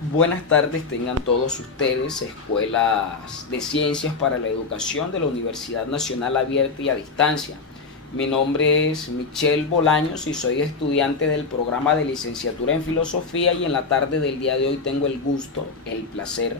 Buenas tardes tengan todos ustedes, Escuelas de Ciencias para la Educación de la Universidad Nacional Abierta y a Distancia. Mi nombre es Michelle Bolaños y soy estudiante del programa de licenciatura en Filosofía y en la tarde del día de hoy tengo el gusto, el placer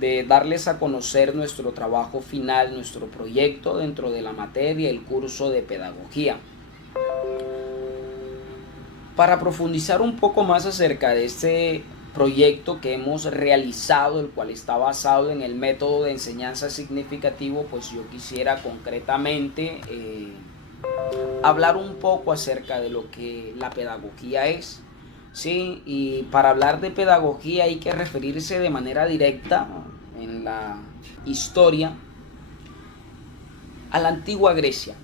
de darles a conocer nuestro trabajo final, nuestro proyecto dentro de la materia, el curso de Pedagogía. Para profundizar un poco más acerca de este proyecto que hemos realizado, el cual está basado en el método de enseñanza significativo, pues yo quisiera concretamente hablar un poco acerca de lo que la pedagogía es. Sí, y para hablar de pedagogía hay que referirse de manera directa en la historia a la antigua Grecia.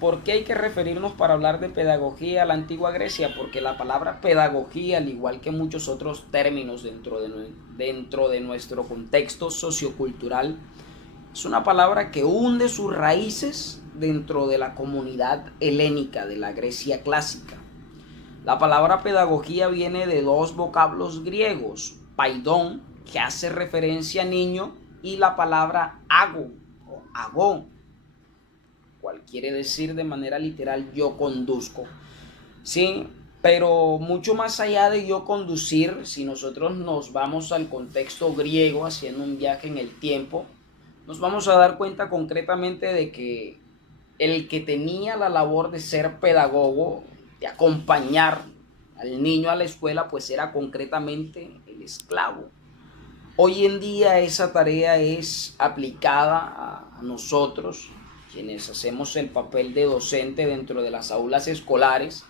¿Por qué hay que referirnos para hablar de pedagogía a la antigua Grecia? Porque la palabra pedagogía, al igual que muchos otros términos dentro de nuestro contexto sociocultural, es una palabra que hunde sus raíces dentro de la comunidad helénica de la Grecia clásica. La palabra pedagogía viene de dos vocablos griegos, paidón, que hace referencia a niño, y la palabra ago o agón, cual quiere decir de manera literal yo conduzco. Sí, pero mucho más allá de yo conducir, si nosotros nos vamos al contexto griego haciendo un viaje en el tiempo, nos vamos a dar cuenta concretamente de que el que tenía la labor de ser pedagogo, de acompañar al niño a la escuela, pues era concretamente el esclavo. Hoy en día esa tarea es aplicada a nosotros, quienes hacemos el papel de docente dentro de las aulas escolares,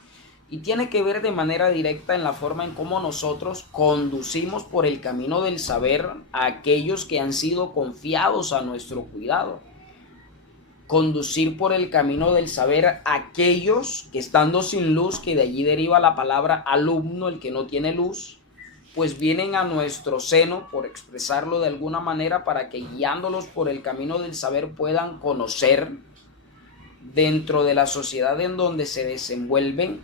y tiene que ver de manera directa en la forma en cómo nosotros conducimos por el camino del saber a aquellos que han sido confiados a nuestro cuidado. Conducir por el camino del saber a aquellos que estando sin luz, que de allí deriva la palabra alumno, el que no tiene luz, pues vienen a nuestro seno, por expresarlo de alguna manera, para que guiándolos por el camino del saber puedan conocer dentro de la sociedad en donde se desenvuelven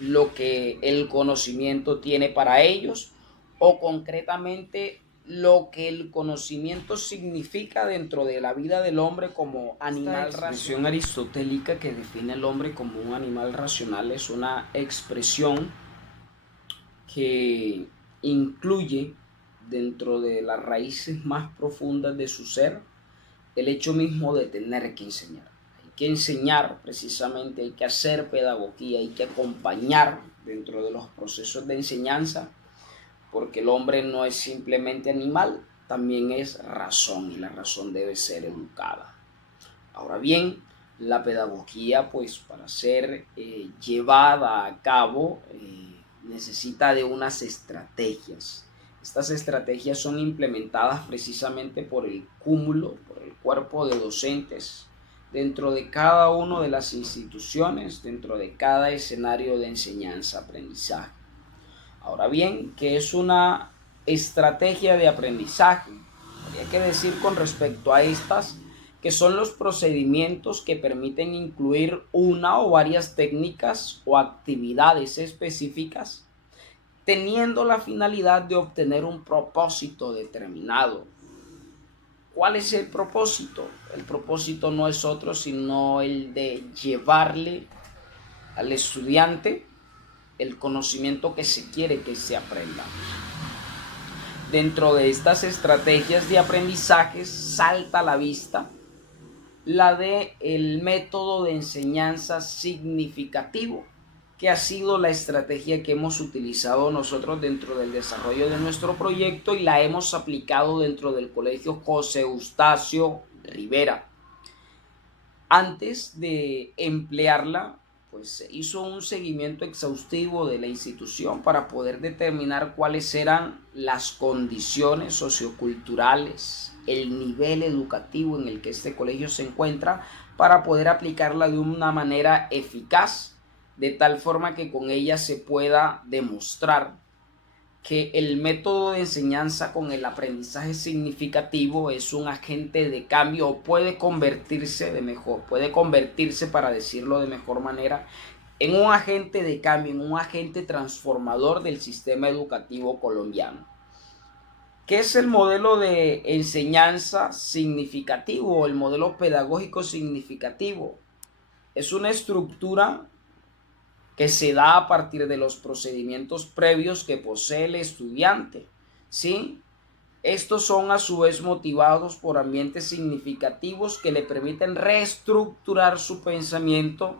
lo que el conocimiento tiene para ellos, o concretamente lo que el conocimiento significa dentro de la vida del hombre como animal racional. Esta expresión aristotélica que define al hombre como un animal racional es una expresión que incluye dentro de las raíces más profundas de su ser el hecho mismo de tener que enseñar. Hay que enseñar precisamente, hay que hacer pedagogía, hay que acompañar dentro de los procesos de enseñanza, porque el hombre no es simplemente animal, también es razón y la razón debe ser educada. Ahora bien, la pedagogía, pues para ser llevada a cabo, necesita de unas estrategias. Estas estrategias son implementadas precisamente por el cúmulo, por el cuerpo de docentes dentro de cada una de las instituciones, dentro de cada escenario de enseñanza-aprendizaje. Ahora bien, ¿qué es una estrategia de aprendizaje? Habría que decir con respecto a estas que son los procedimientos que permiten incluir una o varias técnicas o actividades específicas teniendo la finalidad de obtener un propósito determinado. ¿Cuál es el propósito? El propósito no es otro sino el de llevarle al estudiante el conocimiento que se quiere que se aprenda. Dentro de estas estrategias de aprendizaje salta a la vista la de el método de enseñanza significativo, que ha sido la estrategia que hemos utilizado nosotros dentro del desarrollo de nuestro proyecto y la hemos aplicado dentro del Colegio José Eustacio Rivera. Antes de emplearla, pues se hizo un seguimiento exhaustivo de la institución para poder determinar cuáles eran las condiciones socioculturales, el nivel educativo en el que este colegio se encuentra, para poder aplicarla de una manera eficaz, de tal forma que con ella se pueda demostrar que el método de enseñanza con el aprendizaje significativo es un agente de cambio o puede convertirse, para decirlo de mejor manera, en un agente de cambio, en un agente transformador del sistema educativo colombiano. ¿Qué es el modelo de enseñanza significativo o el modelo pedagógico significativo? Es una estructura que se da a partir de los procedimientos previos que posee el estudiante, ¿sí? Estos son a su vez motivados por ambientes significativos que le permiten reestructurar su pensamiento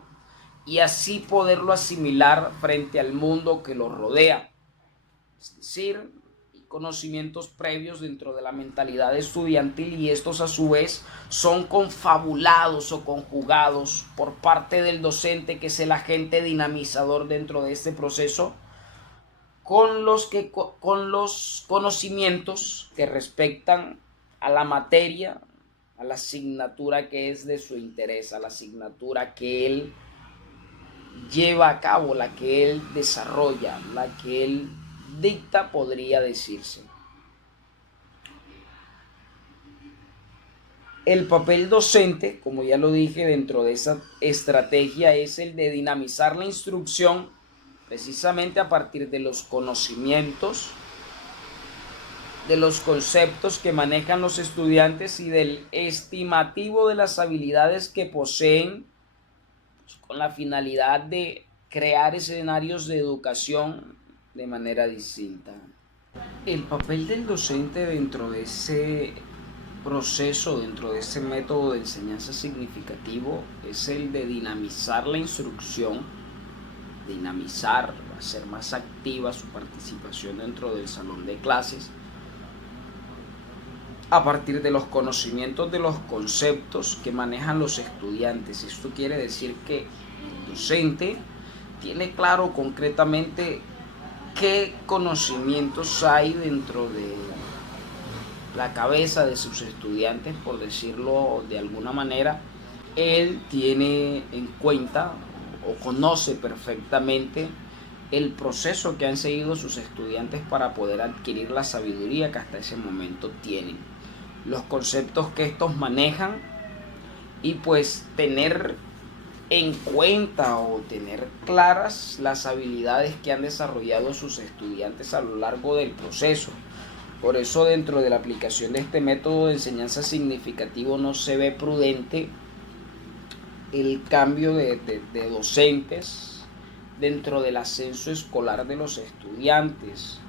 y así poderlo asimilar frente al mundo que lo rodea. Es decir, conocimientos previos dentro de la mentalidad estudiantil y estos a su vez son confabulados o conjugados por parte del docente, que es el agente dinamizador dentro de este proceso, con los conocimientos que respectan a la materia, a la asignatura que es de su interés, a la asignatura que él lleva a cabo, la que él desarrolla, la que él dicta, podría decirse. El papel docente, como ya lo dije, dentro de esa estrategia es el de dinamizar la instrucción precisamente a partir de los conocimientos, de los conceptos que manejan los estudiantes y del estimativo de las habilidades que poseen, con la finalidad de crear escenarios de educación de manera distinta. El papel del docente dentro de ese proceso, dentro de ese método de enseñanza significativo, es el de dinamizar la instrucción, dinamizar, hacer más activa su participación dentro del salón de clases, a partir de los conocimientos de los conceptos que manejan los estudiantes. Esto quiere decir que el docente tiene claro concretamente qué conocimientos hay dentro de la cabeza de sus estudiantes, por decirlo de alguna manera. Él tiene en cuenta o conoce perfectamente el proceso que han seguido sus estudiantes para poder adquirir la sabiduría que hasta ese momento tienen, los conceptos que estos manejan, y pues tener en cuenta o tener claras las habilidades que han desarrollado sus estudiantes a lo largo del proceso. Por eso, dentro de la aplicación de este método de enseñanza significativo, no se ve prudente el cambio de docentes dentro del ascenso escolar de los estudiantes,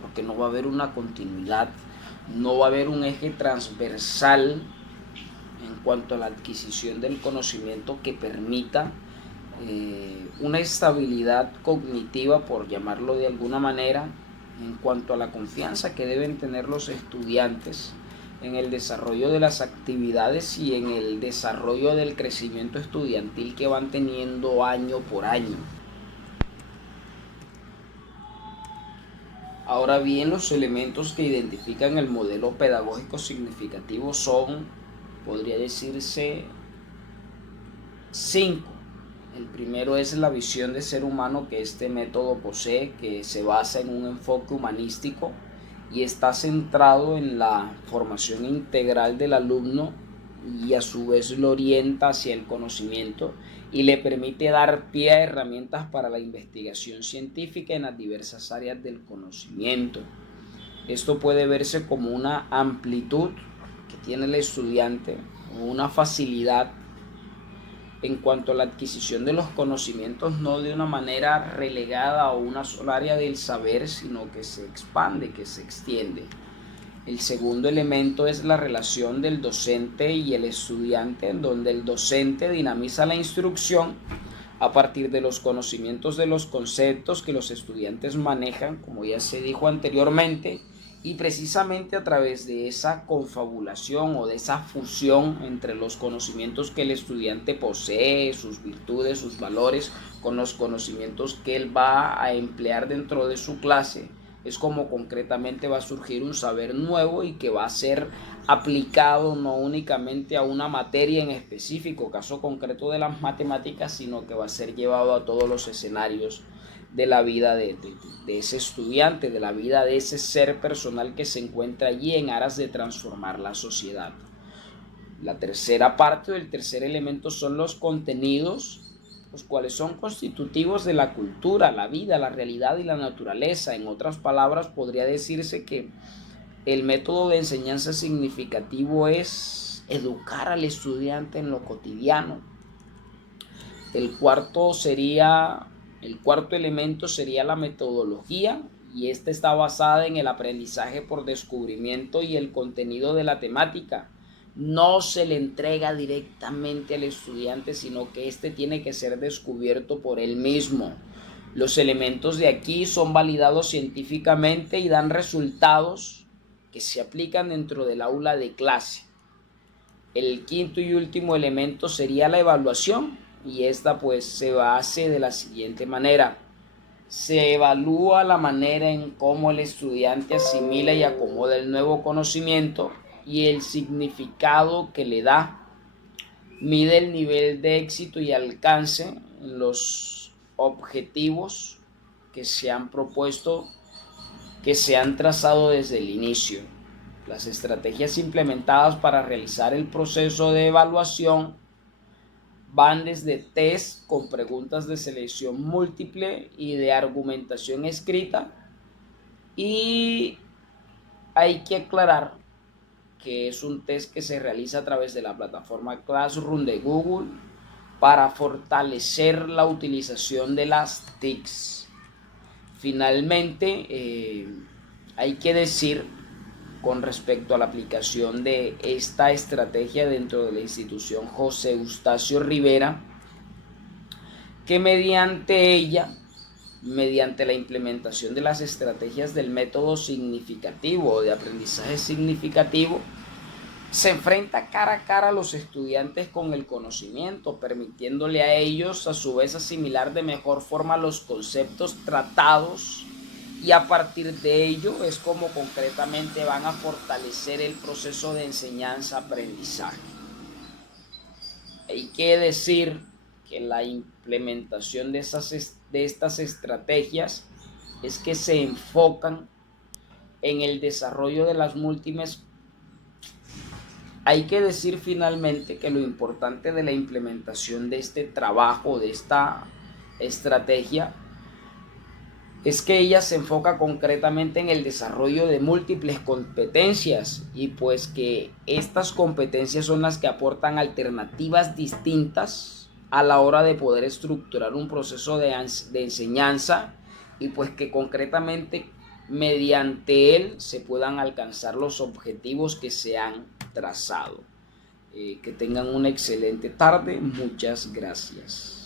porque no va a haber una continuidad, no va a haber un eje transversal en cuanto a la adquisición del conocimiento que permita una estabilidad cognitiva, por llamarlo de alguna manera, en cuanto a la confianza que deben tener los estudiantes en el desarrollo de las actividades y en el desarrollo del crecimiento estudiantil que van teniendo año por año. Ahora bien, los elementos que identifican el modelo pedagógico significativo son, podría decirse, 5. El primero es la visión de ser humano que este método posee, que se basa en un enfoque humanístico y está centrado en la formación integral del alumno, y a su vez lo orienta hacia el conocimiento y le permite dar pie a herramientas para la investigación científica en las diversas áreas del conocimiento. Esto puede verse como una amplitud que tiene el estudiante o una facilidad en cuanto a la adquisición de los conocimientos, no de una manera relegada a una sola área del saber, sino que se expande, que se extiende. El segundo elemento es la relación del docente y el estudiante, en donde el docente dinamiza la instrucción a partir de los conocimientos de los conceptos que los estudiantes manejan, como ya se dijo anteriormente, y precisamente a través de esa confabulación o de esa fusión entre los conocimientos que el estudiante posee, sus virtudes, sus valores, con los conocimientos que él va a emplear dentro de su clase, es como concretamente va a surgir un saber nuevo y que va a ser aplicado no únicamente a una materia en específico, caso concreto de las matemáticas, sino que va a ser llevado a todos los escenarios de la vida de ese estudiante, de la vida de ese ser personal que se encuentra allí en aras de transformar la sociedad. La tercera parte o el tercer elemento son los contenidos, los cuales son constitutivos de la cultura, la vida, la realidad y la naturaleza. En otras palabras, podría decirse que El método de enseñanza significativo es educar al estudiante en lo cotidiano. El cuarto sería, el cuarto elemento sería la metodología, y esta está basada en el aprendizaje por descubrimiento y el contenido de la temática. No se le entrega directamente al estudiante, sino que éste tiene que ser descubierto por él mismo. Los elementos de aquí son validados científicamente y dan resultados que se aplican dentro del aula de clase. El quinto y último elemento sería la evaluación, y esta pues se hace de la siguiente manera. Se evalúa la manera en cómo el estudiante asimila y acomoda el nuevo conocimiento y el significado que le da. Mide el nivel de éxito y alcance en los objetivos que se han propuesto, que se han trazado desde el inicio. Las estrategias implementadas para realizar el proceso de evaluación van desde test con preguntas de selección múltiple y de argumentación escrita, y hay que aclarar que es un test que se realiza a través de la plataforma Classroom de Google para fortalecer la utilización de las TICs. Finalmente, hay que decir con respecto a la aplicación de esta estrategia dentro de la institución José Eustacio Rivera, que mediante la implementación de las estrategias del método significativo o de aprendizaje significativo, se enfrenta cara a cara a los estudiantes con el conocimiento, permitiéndole a ellos a su vez asimilar de mejor forma los conceptos tratados, y a partir de ello es como concretamente van a fortalecer el proceso de enseñanza-aprendizaje. Hay que decir que la implementación de estas estrategias es que se enfocan en el desarrollo de las múltiples. Hay que decir finalmente que lo importante de la implementación de este trabajo, de esta estrategia, es que ella se enfoca concretamente en el desarrollo de múltiples competencias, y pues que estas competencias son las que aportan alternativas distintas a la hora de poder estructurar un proceso de enseñanza, y pues que concretamente mediante él se puedan alcanzar los objetivos que se han trazado. Que tengan una excelente tarde. Muchas gracias.